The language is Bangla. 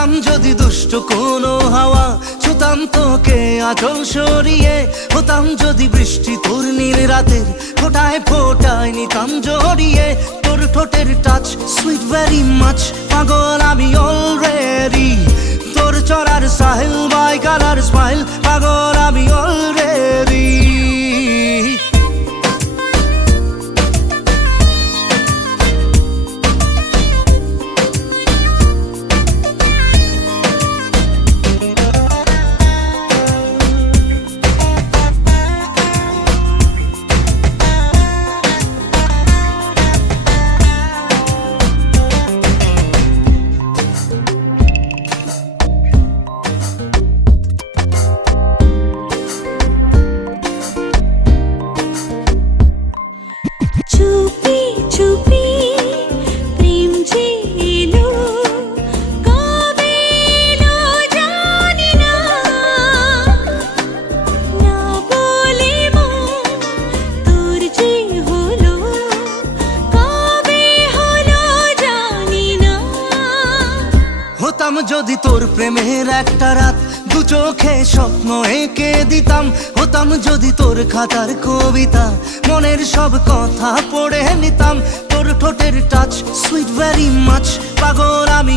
হতাম যদি দুষ্ট কোনো হাওয়া, ছুতাম তোকে আঁচল সরিয়ে। হতাম যদি বৃষ্টি তোর নীল রাতের ফোটায় ফোটায় নিতাম জড়িয়ে। তোর ঠোঁটের টাচ সুইট ভেরি মাচ, পাগল আমি অলরেডি। তোর চড়ার সাহেল বাই কালার স্মাইল, পাগল আমি অলরেডি। চুপি চুপি প্রেম যে এলো, কবে এলো জানি না। না বলে মন তোর যে হলো, কবে হলো জানি না। হতাম যদি তোর প্রেমের একটা রাত, দু চোখে স্বপ্ন এঁকে দিতাম। হতাম যদি তোর খাতার কবিতা, মনের সব কথা পড়ে নিতাম। তোর ঠোঁটের টাচ সুইট ভেরি মাচ, পাগল আমি